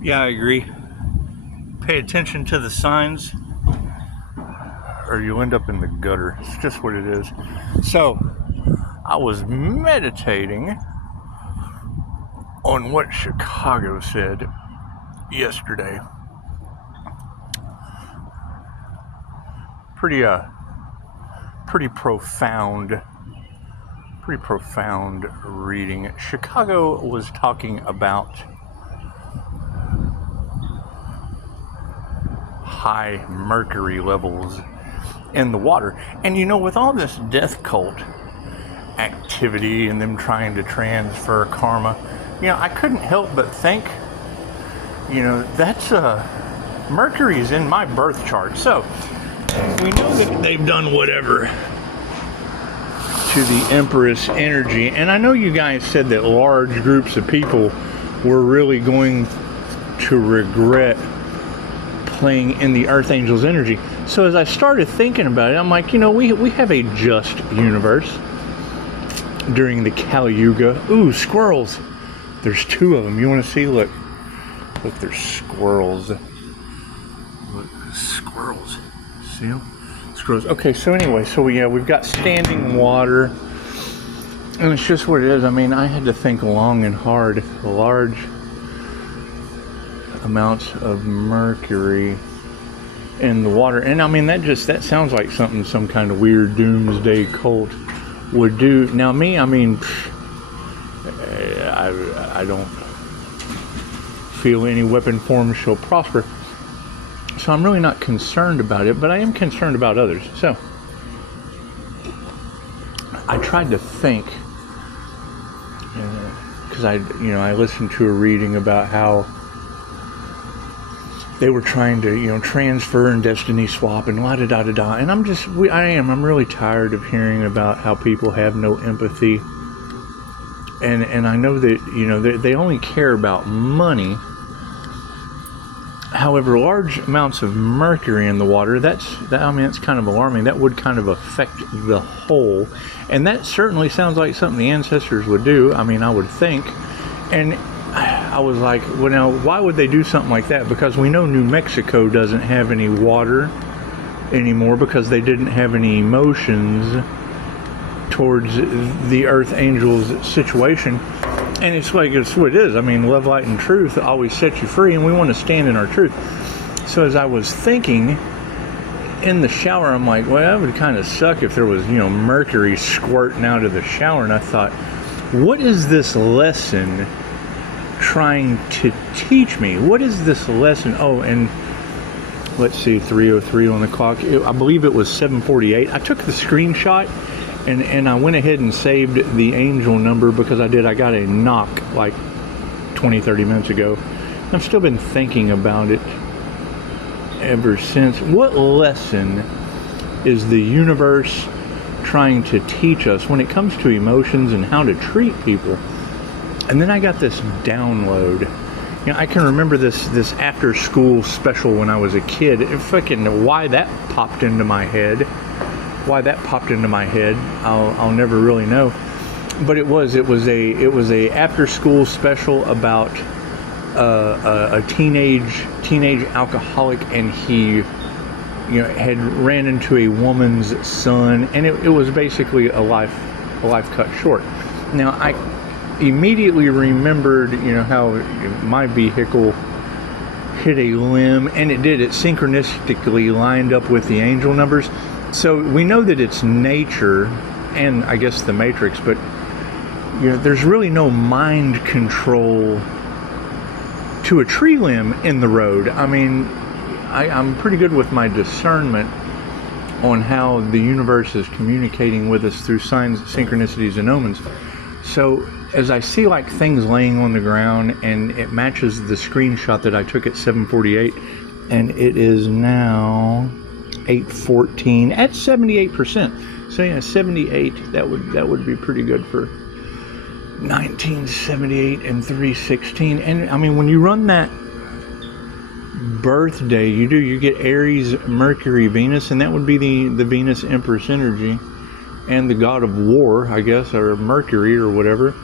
Yeah, I agree. Pay attention to the signs or you end up in the gutter. It's just what it is. So, I was meditating on what Chicago said yesterday. Pretty profound reading. Chicago was talking about high mercury levels in the water. And you know, with all this death cult activity and them trying to transfer karma, you know, I couldn't help but think, you know, that's Mercury's in my birth chart. So we know that they've done whatever to the Empress energy. And I know you guys said that large groups of people were really going to regret playing in the Archangel's energy. So as I started thinking about it, I'm like, you know, we have a just universe during the Kali Yuga. Ooh, squirrels. There's two of them. You want to see? Look, there's squirrels. Look, squirrels. See them? Squirrels. Okay, so anyway, so we've got standing water. And it's just what it is. I mean, I had to think long and hard. Large amounts of mercury in the water. And I mean, that sounds like something some kind of weird doomsday cult would do. Now me, I mean, I don't feel any weapon form shall prosper. So I'm really not concerned about it, but I am concerned about others. So I tried to think, because I listened to a reading about how they were trying to, you know, transfer and destiny swap and la-da-da-da-da. And I'm really tired of hearing about how people have no empathy. And I know that, you know, they only care about money. However, large amounts of mercury in the water, it's kind of alarming. That would kind of affect the whole. And that certainly sounds like something the ancestors would do. I mean, I would think. And I was like, well, now, why would they do something like that? Because we know New Mexico doesn't have any water anymore because they didn't have any emotions towards the Earth Angel's situation. And it's like, it's what it is. I mean, love, light, and truth always set you free, and we want to stand in our truth. So as I was thinking in the shower, I'm like, well, that would kind of suck if there was, you know, mercury squirting out of the shower. And I thought, what is this lesson trying to teach me? What is this lesson? Oh, and let's see, 3:03 on the clock. I believe it was 7:48. I took the screenshot and I went ahead and saved the angel number because I got a knock like 20-30 minutes ago. I've still been thinking about it ever since. What lesson is the universe trying to teach us when it comes to emotions and how to treat people? And then I got this download. You know, I can remember this after school special when I was a kid. Why that popped into my head, I'll never really know. But it was a after school special about a teenage alcoholic, and he, you know, had ran into a woman's son, and it was basically a life cut short. Now I immediately remembered, you know, how my vehicle hit a limb, and it synchronistically lined up with the angel numbers. So we know that it's nature and I guess the matrix, but you know, there's really no mind control to a tree limb in the road. I mean, I'm pretty good with my discernment on how the universe is communicating with us through signs, synchronicities, and omens. So as I see like things laying on the ground, and it matches the screenshot that I took at 7:48, and it is now 8:14 at 78%. So yeah, 78. That would be pretty good for 1978 and 316. And I mean, when you run that birthday, you get Aries, Mercury, Venus, and that would be the Venus Empress energy, and the god of war, I guess, or Mercury or whatever.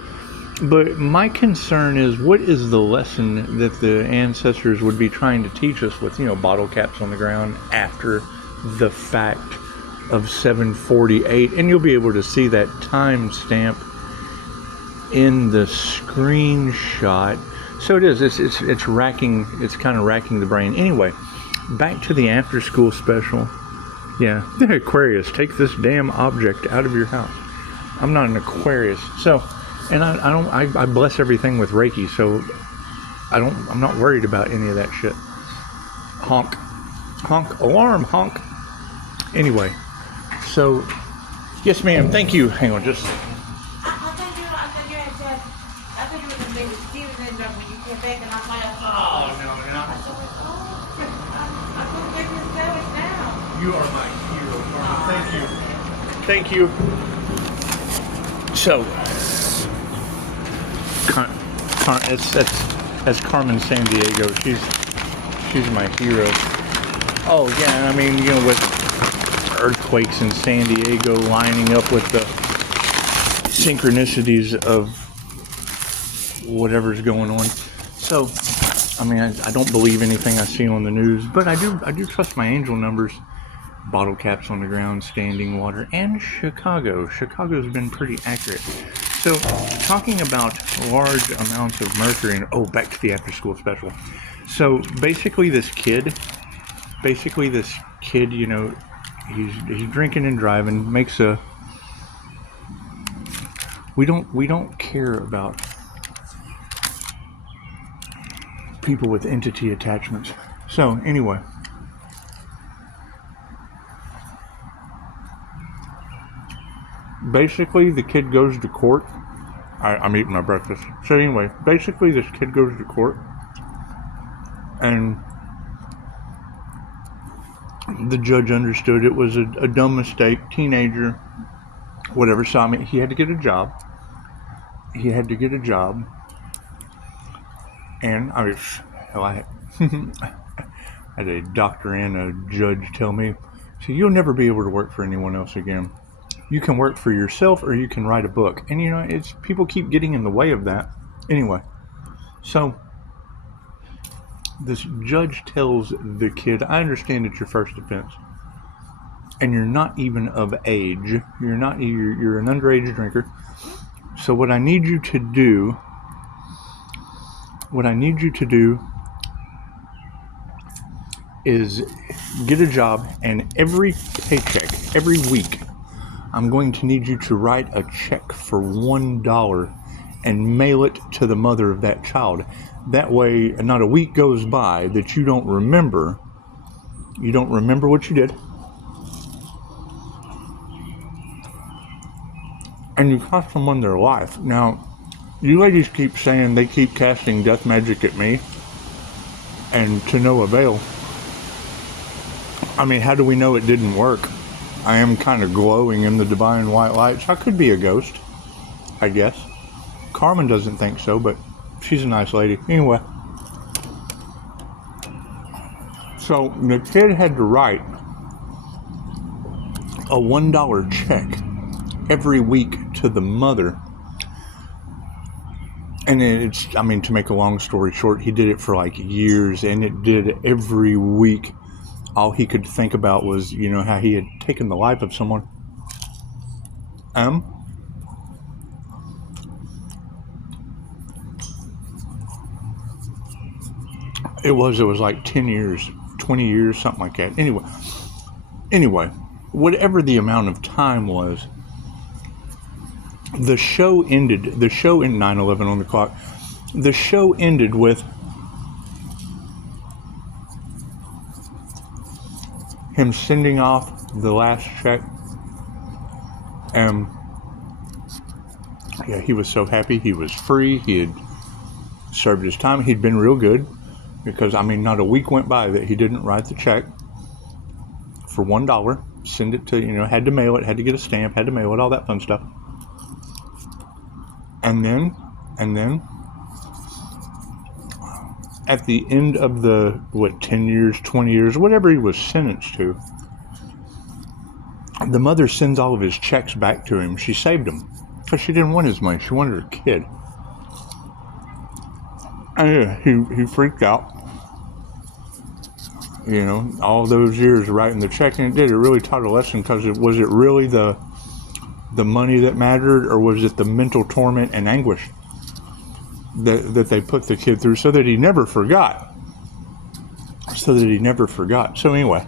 But my concern is, what is the lesson that the ancestors would be trying to teach us with, bottle caps on the ground after the fact of 748? And you'll be able to see that timestamp in the screenshot. So it is. It's racking. It's kind of racking the brain. Anyway, back to the after school special. Yeah, Aquarius, take this damn object out of your house. I'm not an Aquarius, so. And I bless everything with Reiki, so I'm not worried about any of that shit. Honk. Honk. Alarm. Honk. Anyway, so, yes ma'am, thank you. Hang on, just. I thought you were going to be the Steven syndrome when you came back and I might have thought. Oh, no. I couldn't get this going now. You are my hero, Carmen. Thank you. So, that's Carmen San Diego. She's my hero. Oh yeah, I mean, with earthquakes in San Diego lining up with the synchronicities of whatever's going on. So, I mean, I don't believe anything I see on the news, but I do trust my angel numbers. Bottle caps on the ground, standing water, and Chicago. Chicago's been pretty accurate. So, talking about large amounts of mercury, and back to the after school special. So, basically this kid, he's drinking and driving, makes a, we don't care about people with entity attachments. So, anyway. Basically, the kid goes to court. I'm eating my breakfast. So anyway, basically this kid goes to court. And the judge understood it was a dumb mistake, teenager, whatever. So, I mean, he had to get a job. And I had a doctor and a judge tell me, so you'll never be able to work for anyone else again. You can work for yourself or you can write a book. And it's people keep getting in the way of that. Anyway, so this judge tells the kid, I understand it's your first offense. And you're not even of age. You're an underage drinker. So what I need you to do is get a job, and every paycheck, every week, I'm going to need you to write a check for $1 and mail it to the mother of that child. That way, not a week goes by that you don't remember what you did. And you cost someone their life. Now, you ladies keep saying they keep casting death magic at me, and to no avail. I mean, how do we know it didn't work? I am kind of glowing in the divine white light, so I could be a ghost, I guess. Carmen doesn't think so, but she's a nice lady. Anyway. So, the kid had to write a $1 check every week to the mother. And to make a long story short, he did it for like years, and it did every week. All he could think about was, how he had taken the life of someone. It was like 10 years, 20 years, something like that. Anyway, whatever the amount of time was, the show ended, in 9/11 on the clock, the show ended with him sending off the last check, and he was so happy. He was free. He had served his time. He'd been real good, because not a week went by that he didn't write the check for $1, send it to, had to mail it, had to get a stamp, had to mail it, all that fun stuff. And then at the end of the 10 years, 20 years, whatever he was sentenced to, the mother sends all of his checks back to him. She saved them because she didn't want his money. She wanted her kid. And he freaked out. You know, all those years writing the check, and it really taught a lesson, because was it really the money that mattered, or was it the mental torment and anguish that they put the kid through, so that he never forgot? So anyway,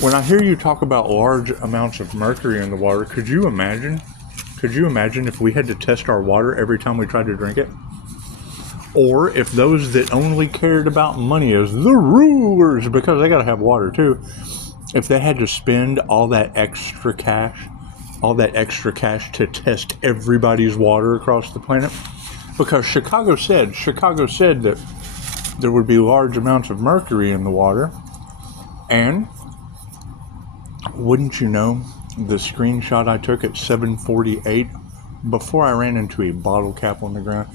when I hear you talk about large amounts of mercury in the water, could you imagine if we had to test our water every time we tried to drink it? Or if those that only cared about money as the rulers, because they got to have water too, if they had to spend all that extra cash to test everybody's water across the planet? Because Chicago said that there would be large amounts of mercury in the water. And wouldn't you know, the screenshot I took at 7:48 before I ran into a bottle cap on the ground,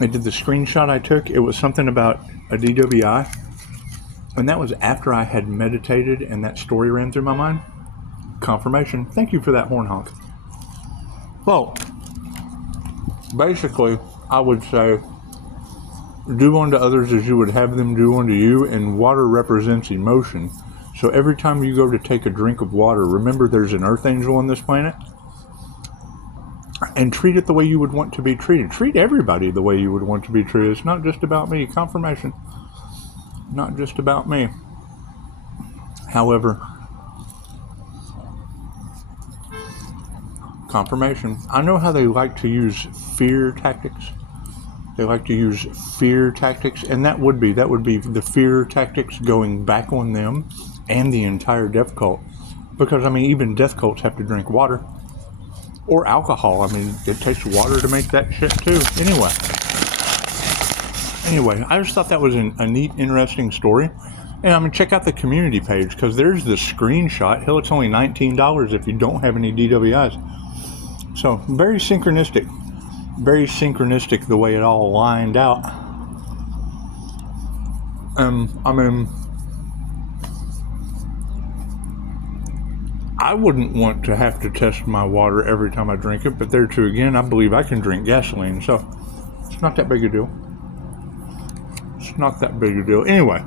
I did the screenshot I took. It was something about a DWI, and that was after I had meditated and that story ran through my mind. Confirmation. Thank you for that horn honk. Well, basically, I would say, do unto others as you would have them do unto you, and water represents emotion. So every time you go to take a drink of water, remember there's an earth angel on this planet, and treat it the way you would want to be treated. Treat everybody the way you would want to be treated. It's not just about me. Confirmation. Not just about me. However, confirmation. I know how they like to use fear tactics. They like to use fear tactics, and that would be the fear tactics going back on them and the entire death cult. Because, I mean, even death cults have to drink water. Or alcohol. I mean, it takes water to make that shit too. Anyway, I just thought that was a neat, interesting story. And I mean, check out the community page, because there's the screenshot. Hell, it's only $19 if you don't have any DWIs. So, very synchronistic the way it all lined out. I mean, I wouldn't want to have to test my water every time I drink it, but there too again, I believe I can drink gasoline, so it's not that big a deal. Anyway,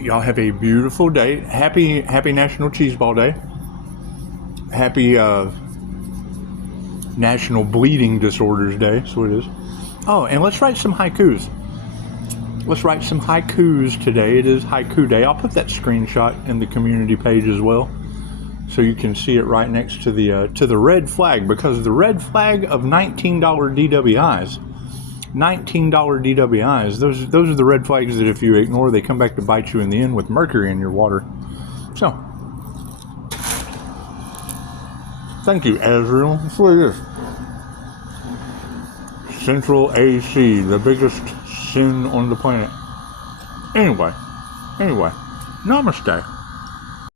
y'all have a beautiful day. Happy National Cheeseball Day. Happy National Bleeding Disorders Day. So it is. Oh, and let's write some haikus. Today. It is Haiku Day. I'll put that screenshot in the community page as well, so you can see it right next to the red flag, because the red flag of $19 DWIs. Those are the red flags that if you ignore, they come back to bite you in the end with mercury in your water. So, thank you, Azrael. That's what it is. Central AC, the biggest sin on the planet. Anyway, namaste.